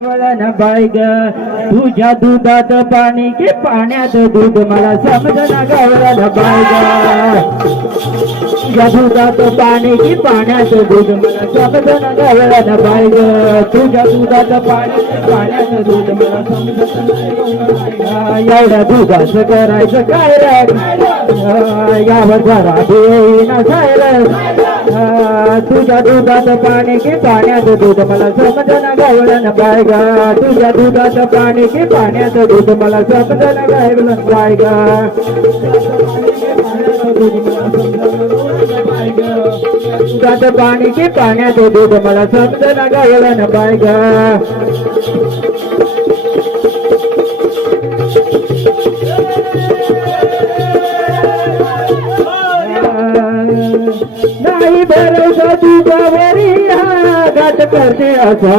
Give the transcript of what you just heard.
न बाई ग तुझ्या दुधात पाणी की पाण्यात दूध मला समजना गावला बाई ग तुझ्या दुधात पाणी की पाण्यात दूध मला समजना गावला बाई ग तुझ्या दुधात पाणी की पाण्यात दूध मला समजना एवढ्या दुधाचं करायचं काय रे यावर जरा देईना सायर तुझ्या दुधात पाणी की पाण्यात दूध मला समजना गावला बाई ग तुझ्या दुधात पाणी की पाण्यात दूध मला समजना गावला बाई ग दुधात पाणी की पाण्यात दूध मला समजना गावला बाई ग नाही भरोसा तुझ्यावरी घात करते असा